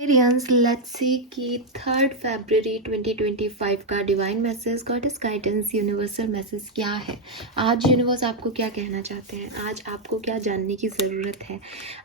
Experience let's see कि 3 फरवरी 2025 का divine message, goddess guidance, universal message क्या है। आज यूनिवर्स आपको क्या कहना चाहते हैं, आज आपको क्या जानने की ज़रूरत है।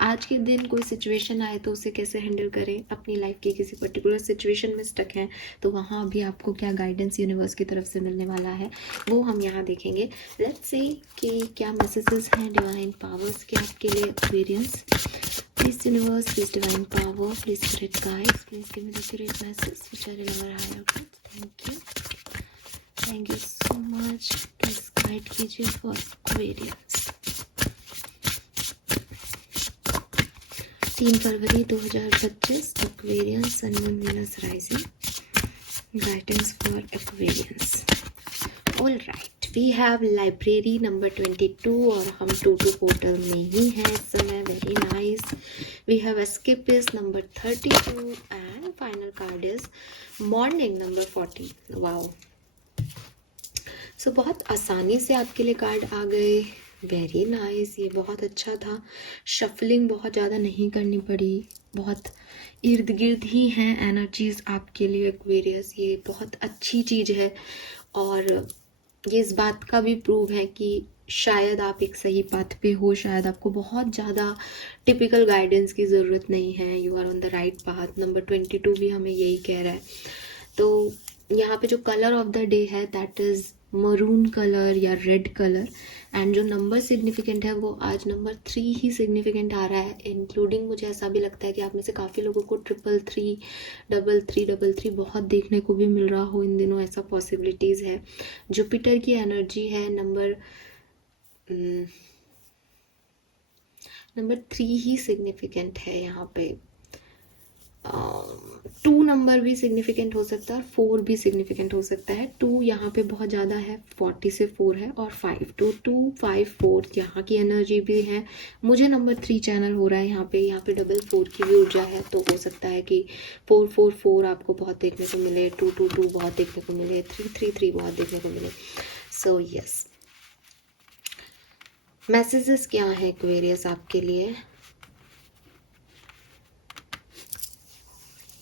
आज के दिन कोई सिचुएशन आए तो उसे कैसे हैंडल करें। अपनी लाइफ की किसी पर्टिकुलर सिचुएशन में स्टक हैं तो वहाँ भी आपको क्या गाइडेंस यूनिवर्स की तरफ से मिलने वाला है वो हम यहाँ देखेंगे। लेट्स सी कि क्या मैसेजेस हैं डिवाइन पावर्स के आपके लिए। Experience Please universe, please divine power, please spirit guides, please give me the accurate message which I deliver higher truth. Thank you so much. Please guide कीजिए for Aquarius। 3 February 2025 Aquarius Sun Moon Venus Rising guidance for Aquarians। All right, we have library number 22 और हम 2 portal में ही हैं इस समय। Very nice. We have escapist number 32 and final card is morning number 40। wow, so बहुत आसानी से आपके लिए कार्ड आ गए। वेरी नाइस, ये बहुत अच्छा था। शफलिंग बहुत ज़्यादा नहीं करनी पड़ी, बहुत इर्द गिर्द ही हैं एनर्जीज आपके लिए एक्वेरियस। ये बहुत अच्छी चीज़ है और ये इस बात का भी प्रूव है कि शायद आप एक सही पाथ पे हो, शायद आपको बहुत ज़्यादा टिपिकल गाइडेंस की ज़रूरत नहीं है। You are on the right path. Number 22 भी हमें यही कह रहा है। तो यहाँ पे जो कलर ऑफ द डे है दैट इज़ मरून कलर या रेड कलर। एंड जो नंबर सिग्निफिकेंट है वो आज नंबर 3 ही सिग्निफिकेंट आ रहा है, इंक्लूडिंग मुझे ऐसा भी लगता है कि आप में से काफ़ी लोगों को 333, 3333 बहुत देखने को भी मिल रहा हो इन दिनों, ऐसा पॉसिबिलिटीज़ है। जुपिटर की एनर्जी है। नंबर 3 ही सिग्निफिकेंट है यहाँ पे। 2 नंबर भी सिग्निफिकेंट हो सकता है और 4 भी सिग्निफिकेंट हो सकता है। 2 यहाँ पे बहुत ज़्यादा है, 40 से 4 है, और 5 2 2 5 4 यहाँ की एनर्जी भी है। मुझे नंबर 3 चैनल हो रहा है यहाँ पे डबल 4 की भी ऊर्जा है। तो हो सकता है कि 4 4 4 आपको बहुत देखने को मिले, 2 2 2 बहुत देखने को मिले, 3 3 3 बहुत देखने को मिले। सो यस, मैसेजेस क्या है एक्वेरियस आपके लिए।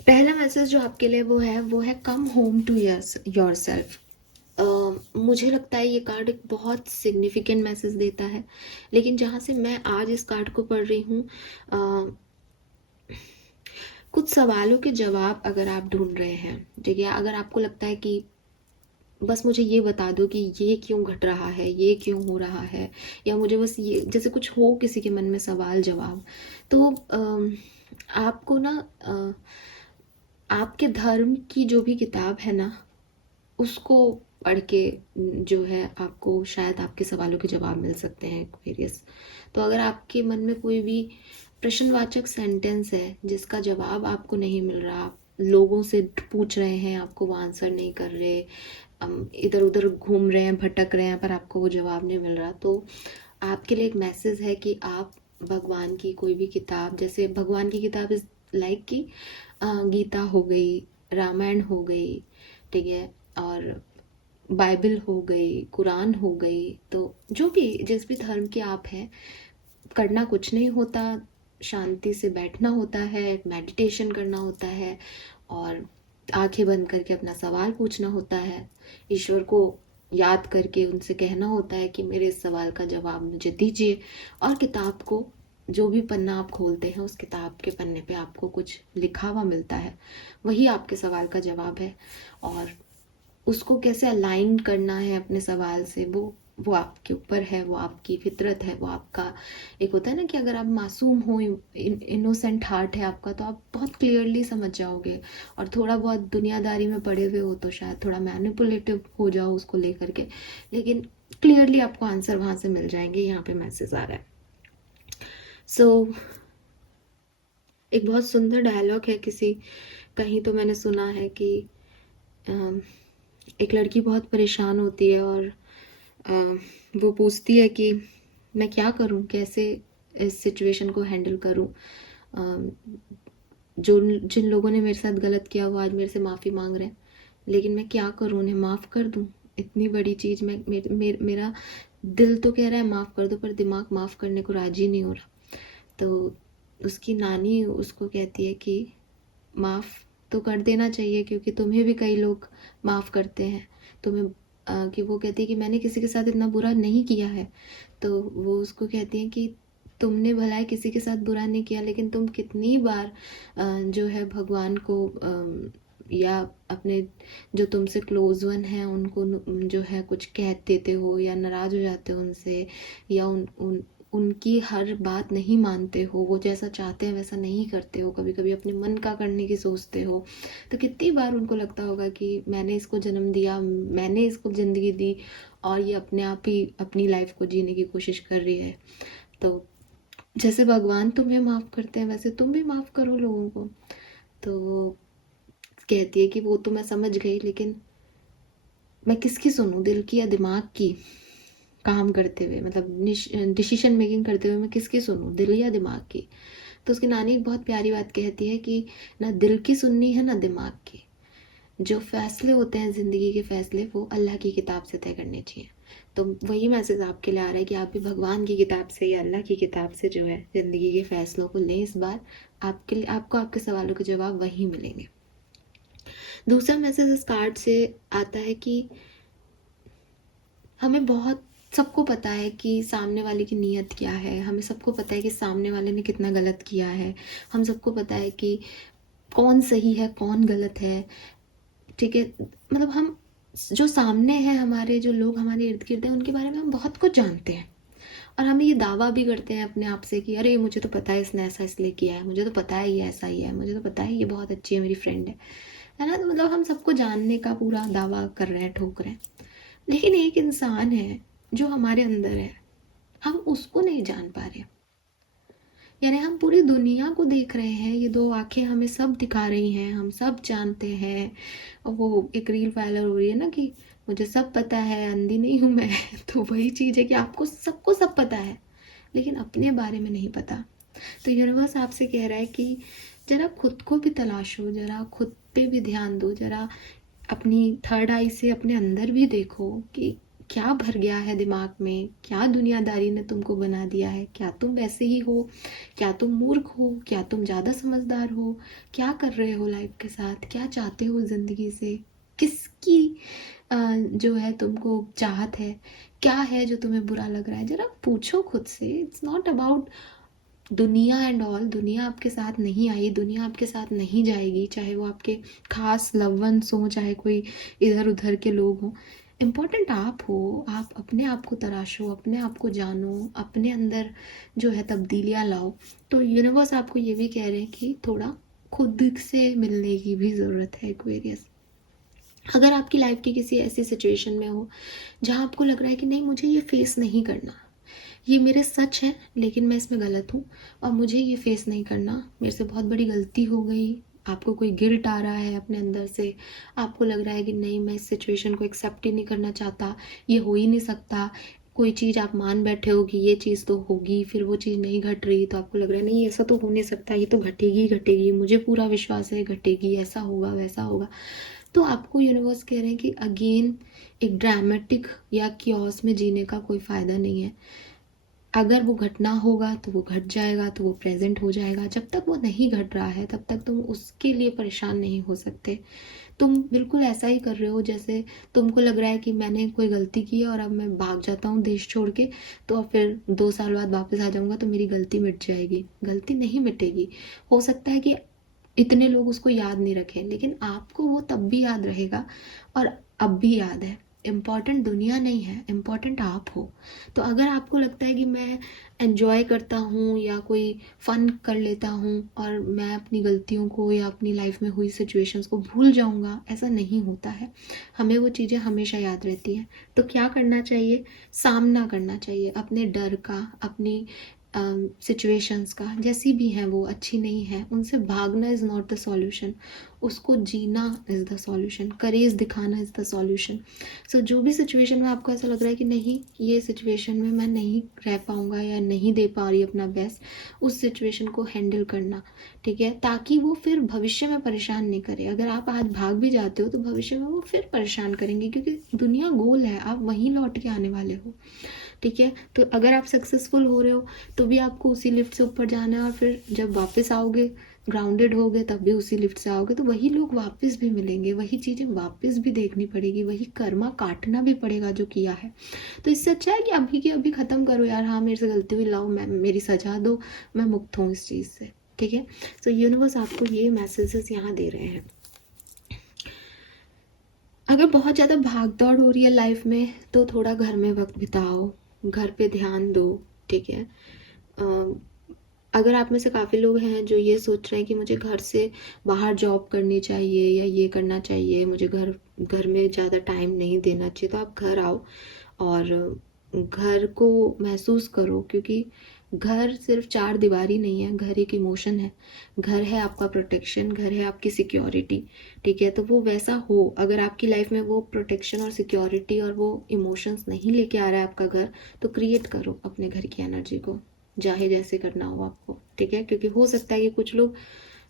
पहला मैसेज जो आपके लिए वो है come home to yourself. मुझे लगता है ये कार्ड एक बहुत सिग्निफिकेंट मैसेज देता है, लेकिन जहाँ से मैं आज इस कार्ड को पढ़ रही हूँ, कुछ सवालों के जवाब अगर आप ढूंढ रहे हैं, ठीक है, अगर आपको लगता है कि बस मुझे ये बता दो कि ये क्यों घट रहा है, ये क्यों हो रहा है, या मुझे बस ये, जैसे कुछ हो किसी के मन में सवाल जवाब, तो आपको ना आपके धर्म की जो भी किताब है ना उसको पढ़ के जो है आपको शायद आपके सवालों के जवाब मिल सकते हैं एक्वेरियस। तो अगर आपके मन में कोई भी प्रश्नवाचक सेंटेंस है जिसका जवाब आपको नहीं मिल रहा, आप लोगों से पूछ रहे हैं, आपको वो आंसर नहीं कर रहे, इधर उधर घूम रहे हैं, भटक रहे हैं, पर आपको वो जवाब नहीं मिल रहा, तो आपके लिए एक मैसेज है कि आप भगवान की कोई भी किताब, जैसे भगवान की किताब इज लाइक कि गीता हो गई, रामायण हो गई, ठीक है, और बाइबल हो गई, कुरान हो गई, तो जो भी जिस भी धर्म के आप हैं, करना कुछ नहीं होता, शांति से बैठना होता है, मेडिटेशन करना होता है और आंखें बंद करके अपना सवाल पूछना होता है, ईश्वर को याद करके उनसे कहना होता है कि मेरे इस सवाल का जवाब मुझे दीजिए। और किताब को, जो भी पन्ना आप खोलते हैं उस किताब के पन्ने पे आपको कुछ लिखा हुआ मिलता है, वही आपके सवाल का जवाब है। और उसको कैसे अलाइन करना है अपने सवाल से, वो आपके ऊपर है, वो आपकी फितरत है, वो आपका एक होता है ना कि अगर आप मासूम हो, इनोसेंट हार्ट है आपका, तो आप बहुत क्लियरली समझ जाओगे। और थोड़ा बहुत दुनियादारी में पड़े हुए हो तो शायद थोड़ा मैनिपुलेटिव हो जाओ उसको लेकर के, लेकिन क्लियरली आपको आंसर वहाँ से मिल जाएंगे। यहाँ पे मैसेज आ रहा है। सो एक बहुत सुंदर डायलॉग है, किसी कहीं तो मैंने सुना है कि एक लड़की बहुत परेशान होती है और वो पूछती है कि मैं क्या करूं, कैसे इस सिचुएशन को हैंडल करूं। जो जिन लोगों ने मेरे साथ गलत किया वो आज मेरे से माफ़ी मांग रहे हैं, लेकिन मैं क्या करूं, उन्हें माफ़ कर दूं। इतनी बड़ी चीज़, मेरा दिल तो कह रहा है माफ़ कर दो, पर दिमाग माफ़ करने को राजी नहीं हो रहा। तो उसकी नानी उसको कहती है कि माफ़ तो कर देना चाहिए, क्योंकि तुम्हें भी कई लोग माफ़ करते हैं तुम्हें। कि वो कहती है कि मैंने किसी के साथ इतना बुरा नहीं किया है, तो वो उसको कहती हैं कि तुमने भला किसी के साथ बुरा नहीं किया, लेकिन तुम कितनी बार जो है भगवान को या अपने जो तुमसे क्लोज वन हैं उनको जो है कुछ कह देते हो या नाराज़ हो जाते हो उनसे, या उनकी हर बात नहीं मानते हो, वो जैसा चाहते हैं वैसा नहीं करते हो, कभी कभी अपने मन का करने की सोचते हो। तो कितनी बार उनको लगता होगा कि मैंने इसको जन्म दिया, मैंने इसको ज़िंदगी दी, और ये अपने आप ही अपनी लाइफ को जीने की कोशिश कर रही है। तो जैसे भगवान तुम्हें माफ़ करते हैं वैसे तुम भी माफ़ करो लोगों को। तो वो कहती है कि वो तो मैं समझ गई, लेकिन मैं किसकी सुनूं, दिल की या दिमाग की? काम करते हुए, मतलब डिसीजन मेकिंग करते हुए मैं किसकी सुनूं, दिल या दिमाग की? तो उसकी नानी एक बहुत प्यारी बात कहती है कि ना दिल की सुननी है ना दिमाग की। जो फैसले होते हैं ज़िंदगी के फैसले, वो अल्लाह की किताब से तय करने चाहिए। तो वही मैसेज आपके लिए आ रहा है कि आप भी भगवान की किताब से या अल्लाह की किताब से जो है ज़िंदगी के फैसलों को लें इस बार। आपके लिए, आपको आपके सवालों के जवाब वहीं मिलेंगे। दूसरा मैसेज इस कार्ड से आता है कि हमें बहुत, सबको पता है कि सामने वाले की नीयत क्या है, हमें सबको पता है कि सामने वाले ने कितना गलत किया है, हम सबको पता है कि कौन सही है कौन गलत है, ठीक है। मतलब हम जो सामने हैं, हमारे जो लोग हमारे इर्द गिर्द हैं, उनके बारे में हम बहुत कुछ जानते हैं, और हम ये दावा भी करते हैं अपने आप से कि अरे मुझे तो पता है इसने ऐसा इसलिए किया है, मुझे तो पता है ये ऐसा ही है, मुझे तो पता है ये बहुत अच्छी है, मेरी फ्रेंड है ना। तो मतलब हम सबको जानने का पूरा दावा कर रहे हैं, ठोक रहे हैं। लेकिन एक इंसान है जो हमारे अंदर है, हम उसको नहीं जान पा रहे। यानी हम पूरी दुनिया को देख रहे हैं, ये दो आंखें हमें सब दिखा रही हैं, हम सब जानते हैं। और वो एक रील वायरल हो रही है ना कि मुझे सब पता है, अंधी नहीं हूँ मैं। तो वही चीज़ है कि आपको सबको सब पता है, लेकिन अपने बारे में नहीं पता। तो यूनिवर्स आपसे कह रहा है कि जरा खुद को भी तलाशो, जरा खुद पे भी ध्यान दो, जरा अपनी थर्ड आई से अपने अंदर भी देखो कि क्या भर गया है दिमाग में, क्या दुनियादारी ने तुमको बना दिया है, क्या तुम वैसे ही हो, क्या तुम मूर्ख हो, क्या तुम ज़्यादा समझदार हो, क्या कर रहे हो लाइफ के साथ, क्या चाहते हो ज़िंदगी से, किसकी जो है तुमको चाहत है, क्या है जो तुम्हें बुरा लग रहा है। जरा पूछो खुद से। इट्स नॉट अबाउट दुनिया एंड ऑल, दुनिया आपके साथ नहीं आई, दुनिया आपके साथ नहीं जाएगी, चाहे वो आपके खास लव वंस हों, चाहे कोई इधर उधर के लोग हों। इम्पॉर्टेंट आप हो। आप अपने आप को तराशो, अपने आप को जानो, अपने अंदर जो है तब्दीलियाँ लाओ। तो यूनिवर्स आपको ये भी कह रहे हैं कि थोड़ा खुद से मिलने की भी ज़रूरत है एक्वेरियस। अगर आपकी लाइफ की किसी ऐसी सिचुएशन में हो जहाँ आपको लग रहा है कि नहीं मुझे ये फेस नहीं करना, ये मेरे सच है लेकिन मैं इसमें गलत हूँ और मुझे ये फेस नहीं करना, मेरे से बहुत बड़ी गलती हो गई, आपको कोई गिल्ट आ रहा है अपने अंदर से, आपको लग रहा है कि नहीं मैं इस सिचुएशन को एक्सेप्ट ही नहीं करना चाहता, ये हो ही नहीं सकता, कोई चीज़ आप मान बैठे हो कि ये चीज़ तो होगी, फिर वो चीज़ नहीं घट रही, तो आपको लग रहा है नहीं ऐसा तो हो नहीं सकता, ये तो घटेगी ही घटेगी, मुझे पूरा विश्वास है घटेगी, ऐसा होगा वैसा होगा। तो आपको यूनिवर्स कह रहे हैं कि अगेन एक ड्रामेटिक या क्योस में जीने का कोई फ़ायदा नहीं है। अगर वो घटना होगा तो वो घट जाएगा, तो वो प्रेजेंट हो जाएगा। जब तक वो नहीं घट रहा है तब तक तुम उसके लिए परेशान नहीं हो सकते। तुम बिल्कुल ऐसा ही कर रहे हो जैसे तुमको लग रहा है कि मैंने कोई गलती की है और अब मैं भाग जाता हूँ देश छोड़ के, तो अब फिर 2 साल बाद वापस आ जाऊँगा तो मेरी गलती मिट जाएगी। गलती नहीं मिटेगी। हो सकता है कि इतने लोग उसको याद नहीं रखें, लेकिन आपको वो तब भी याद रहेगा और अब भी याद है। इम्पॉर्टेंट दुनिया नहीं है, इम्पॉर्टेंट आप हो। तो अगर आपको लगता है कि मैं एन्जॉय करता हूँ या कोई फ़न कर लेता हूँ और मैं अपनी गलतियों को या अपनी लाइफ में हुई सिचुएशंस को भूल जाऊँगा, ऐसा नहीं होता है। हमें वो चीज़ें हमेशा याद रहती हैं। तो क्या करना चाहिए? सामना करना चाहिए अपने डर का, अपनी सिचुएशंस का, जैसी भी हैं वो अच्छी नहीं है, उनसे भागना इज़ नॉट द सॉल्यूशन, उसको जीना इज़ द सॉल्यूशन, करेज दिखाना इज़ द सॉल्यूशन। सो जो भी सिचुएशन में आपको ऐसा लग रहा है कि नहीं ये सिचुएशन में मैं नहीं रह पाऊँगा या नहीं दे पा रही अपना बेस्ट, उस सिचुएशन को हैंडल करना, ठीक है, ताकि वो फिर भविष्य में परेशान नहीं करे। अगर आप आज भाग भी जाते हो तो भविष्य में वो फिर परेशान करेंगे, क्योंकि दुनिया गोल है, आप वहीं लौट के आने वाले हो, ठीक है। तो अगर आप सक्सेसफुल हो रहे हो तो भी आपको उसी लिफ्ट से ऊपर जाना है, और फिर जब वापस आओगे ग्राउंडेड होगे तब भी उसी लिफ्ट से आओगे, तो वही लोग वापस भी मिलेंगे, वही चीज़ें वापस भी देखनी पड़ेगी, वही कर्मा काटना भी पड़ेगा जो किया है। तो इससे अच्छा है कि अभी के अभी ख़त्म करो यार, हाँ मेरे से गलती हुई, लाओ मैं मेरी सजा दो, मैं मुक्त हूँ इस चीज़ से। ठीक है, सो यूनिवर्स आपको ये मैसेजेस यहाँ दे रहे हैं। अगर बहुत ज़्यादा भाग दौड़ हो रही है लाइफ में तो थोड़ा घर में वक्त बिताओ, घर पे ध्यान दो। ठीक है, अगर आप में से काफ़ी लोग हैं जो ये सोच रहे हैं कि मुझे घर से बाहर जॉब करनी चाहिए या ये करना चाहिए, मुझे घर घर में ज़्यादा टाइम नहीं देना चाहिए, तो आप घर आओ और घर को महसूस करो, क्योंकि घर सिर्फ चार दीवारी नहीं है, घर एक इमोशन है, घर है आपका प्रोटेक्शन, घर है आपकी सिक्योरिटी। ठीक है, तो वो वैसा हो, अगर आपकी लाइफ में वो प्रोटेक्शन और सिक्योरिटी और वो इमोशंस नहीं लेके आ रहा है आपका घर, तो क्रिएट करो अपने घर की एनर्जी को, चाहे जैसे करना हो आपको। ठीक है, क्योंकि हो सकता है कि कुछ लोग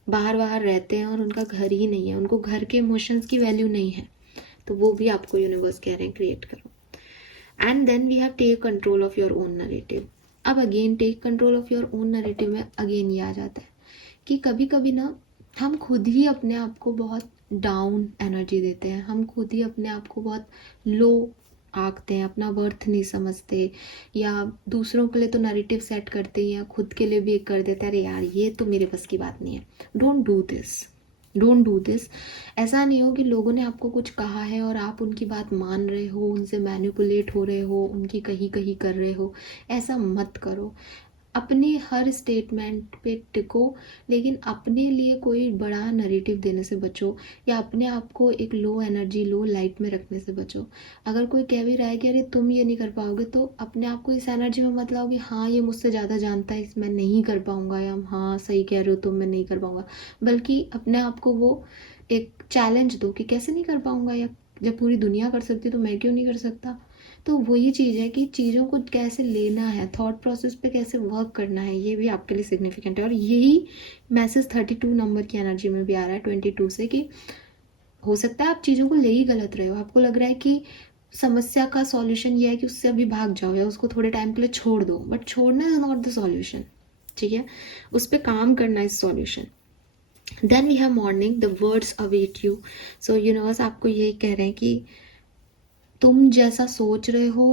बाहर बाहर रहते हैं और उनका घर ही नहीं है, उनको घर के इमोशंस की वैल्यू नहीं है, तो वो भी आपको यूनिवर्स कह रहे हैं क्रिएट करो। And then we have take control of your own narrative. अब again take control of your own narrative में अगेन ये आ जाता है कि कभी कभी ना हम खुद ही अपने आप को बहुत डाउन एनर्जी देते हैं, हम खुद ही अपने आप को बहुत लो आंकते हैं, अपना वर्थ नहीं समझते, या दूसरों के लिए तो नैरेटिव सेट करते हैं या खुद के लिए भी एक कर देते हैं, अरे यार ये तो मेरे बस की बात नहीं है। Don't do this, don't do this. ऐसा नहीं हो कि लोगों ने आपको कुछ कहा है और आप उनकी बात मान रहे हो, उनसे मैनिपुलेट हो रहे हो, उनकी कही कही कर रहे हो, ऐसा मत करो। अपने हर स्टेटमेंट पे टिको, लेकिन अपने लिए कोई बड़ा नैरेटिव देने से बचो, या अपने आप को एक लो एनर्जी लो लाइट में रखने से बचो। अगर कोई कह भी रहा है कि अरे तुम ये नहीं कर पाओगे, तो अपने आप को इस एनर्जी में मत लाओ कि हाँ ये मुझसे ज़्यादा जानता है, इस मैं नहीं कर पाऊँगा, या हाँ सही कह रहे हो तुम, मैं नहीं कर पाऊँगा। बल्कि अपने आप को वो एक चैलेंज दो कि कैसे नहीं कर पाऊँगा, या जब पूरी दुनिया कर सकती तो मैं क्यों नहीं कर सकता। तो वही चीज़ है कि चीज़ों को कैसे लेना है, थॉट प्रोसेस पे कैसे वर्क करना है, ये भी आपके लिए सिग्निफिकेंट है। और यही मैसेज 32 नंबर की एनर्जी में भी आ रहा है, 22 से, कि हो सकता है आप चीज़ों को ले ही गलत रहे हो, आपको लग रहा है कि समस्या का सॉल्यूशन ये है कि उससे अभी भाग जाओ या उसको थोड़े टाइम के लिए छोड़ दो, बट छोड़ना इज नॉट द सॉल्यूशन। ठीक है, उस पर काम करना is solution. Then we have morning, the words await you. So universe आपको यही कह रहे हैं कि तुम जैसा सोच रहे हो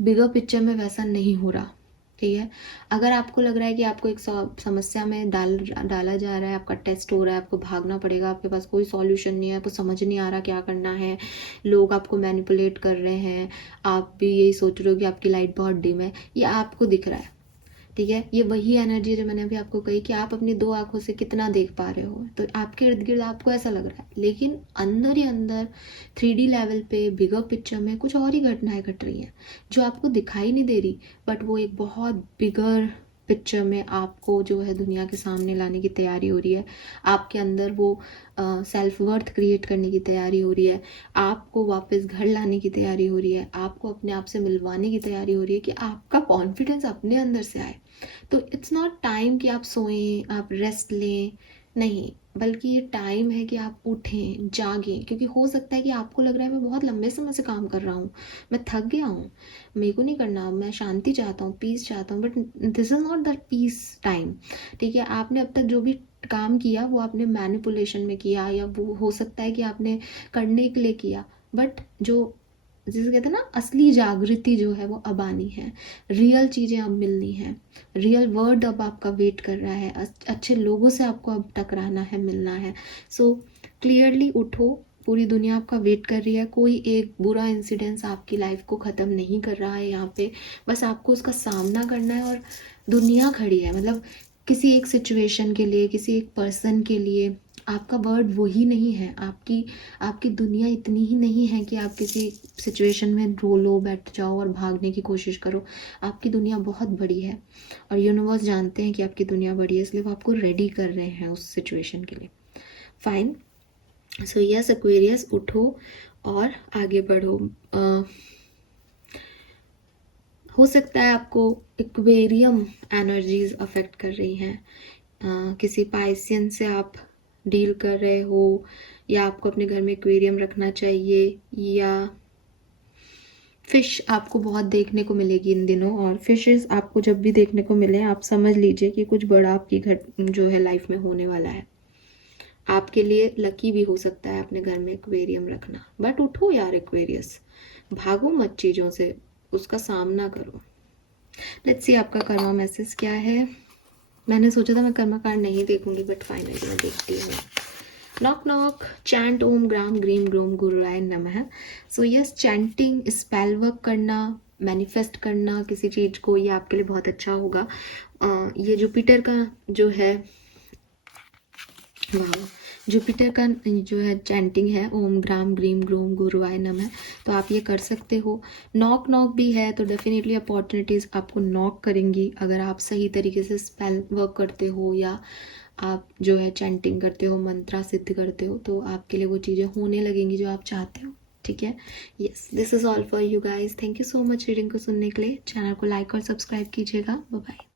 बिगर पिक्चर में वैसा नहीं हो रहा। ठीक है, अगर आपको लग रहा है कि आपको एक समस्या में डाला जा रहा है, आपका टेस्ट हो रहा है, आपको भागना पड़ेगा, आपके पास कोई सॉल्यूशन नहीं है, आपको समझ नहीं आ रहा क्या करना है, लोग आपको मैनिपुलेट कर रहे हैं, आप भी यही सोच रहे हो कि आपकी लाइट बहुत डिम है, ये आपको दिख रहा है। ठीक है, ये वही एनर्जी है जो मैंने अभी आपको कही कि आप अपनी 2 आंखों से कितना देख पा रहे हो, तो आपके इर्द गिर्द आपको ऐसा लग रहा है, लेकिन अंदर ही अंदर 3D लेवल पे बिगर पिक्चर में कुछ और ही घटनाएं घट रही हैं जो आपको दिखाई नहीं दे रही, बट वो एक बहुत बिगर पिक्चर में आपको जो है दुनिया के सामने लाने की तैयारी हो रही है। आपके अंदर वो सेल्फ वर्थ क्रिएट करने की तैयारी हो रही है, आपको वापस घर लाने की तैयारी हो रही है, आपको अपने आप से मिलवाने की तैयारी हो रही है कि आपका कॉन्फिडेंस अपने अंदर से आए। तो इट्स नॉट टाइम कि आप सोएं, आप रेस्ट लें, नहीं, बल्कि ये टाइम है कि आप उठें, जागें, क्योंकि हो सकता है कि आपको लग रहा है मैं बहुत लंबे समय से काम कर रहा हूँ, मैं थक गया हूँ, मेरे को नहीं करना, मैं शांति चाहता हूँ, पीस चाहता हूँ, but this is not that peace time. ठीक है, आपने अब तक जो भी काम किया वो आपने मैनिपुलेशन में किया, या वो हो सकता है कि आपने करने के लिए किया, बट जो जिसे कहते हैं ना असली जागृति जो है वो अब आनी है, रियल चीज़ें अब मिलनी है, रियल वर्ड अब आपका वेट कर रहा है, अच्छे लोगों से आपको अब टकराना है, मिलना है। सो क्लियरली उठो, पूरी दुनिया आपका वेट कर रही है, कोई एक बुरा इंसिडेंस आपकी लाइफ को ख़त्म नहीं कर रहा है यहाँ पे, बस आपको उसका सामना करना है। और दुनिया खड़ी है, मतलब किसी एक सिचुएशन के लिए, किसी एक पर्सन के लिए आपका वर्ड वही नहीं है, आपकी आपकी दुनिया इतनी ही नहीं है कि आप किसी सिचुएशन में रो लो, बैठ जाओ और भागने की कोशिश करो। आपकी दुनिया बहुत बड़ी है और यूनिवर्स जानते हैं कि आपकी दुनिया बड़ी है, इसलिए वो आपको रेडी कर रहे हैं उस सिचुएशन के लिए। फाइन, सो यस एक्वेरियस, उठो और आगे बढ़ो। हो सकता है आपको एक्वेरियम एनर्जीज अफेक्ट कर रही हैं, किसी पाइसियन से आप डील कर रहे हो, या आपको अपने घर में एक्वेरियम रखना चाहिए, या फिश आपको बहुत देखने को मिलेगी इन दिनों। और फिशेस आपको जब भी देखने को मिले आप समझ लीजिए कि कुछ बड़ा आपकी घर जो है लाइफ में होने वाला है। आपके लिए लकी भी हो सकता है अपने घर में एक्वेरियम रखना। बट उठो यार एक्वेरियस, भागो मत चीज़ों से, उसका सामना करो। लेट्स सी आपका कर्मा मैसेज क्या है। मैंने सोचा था मैं कर्मा कार्ड नहीं देखूंगी, बट फाइनली मैं देखती हूँ। नॉक नॉक, चैंट ओम ग्राम ग्रीम ग्रोम गुरुराय नमः। So yes, chanting, spell work करना, मैनिफेस्ट करना किसी चीज़ को, ये आपके लिए बहुत अच्छा होगा। ये जुपिटर का जो है, वाह, जुपिटर का जो है चैंटिंग है, ओम ग्राम ग्रीम ग्रोम गुरुवाय नमः, तो आप ये कर सकते हो। नॉक नॉक भी है तो डेफिनेटली अपॉर्चुनिटीज़ आपको नॉक करेंगी अगर आप सही तरीके से स्पेल वर्क करते हो या आप जो है चैंटिंग करते हो, मंत्रा सिद्ध करते हो, तो आपके लिए वो चीज़ें होने लगेंगी जो आप चाहते हो। ठीक है, yes, this is all for you guys. Thank you so much reading को सुनने के लिए। चैनल को लाइक और सब्सक्राइब कीजिएगा। Bye bye.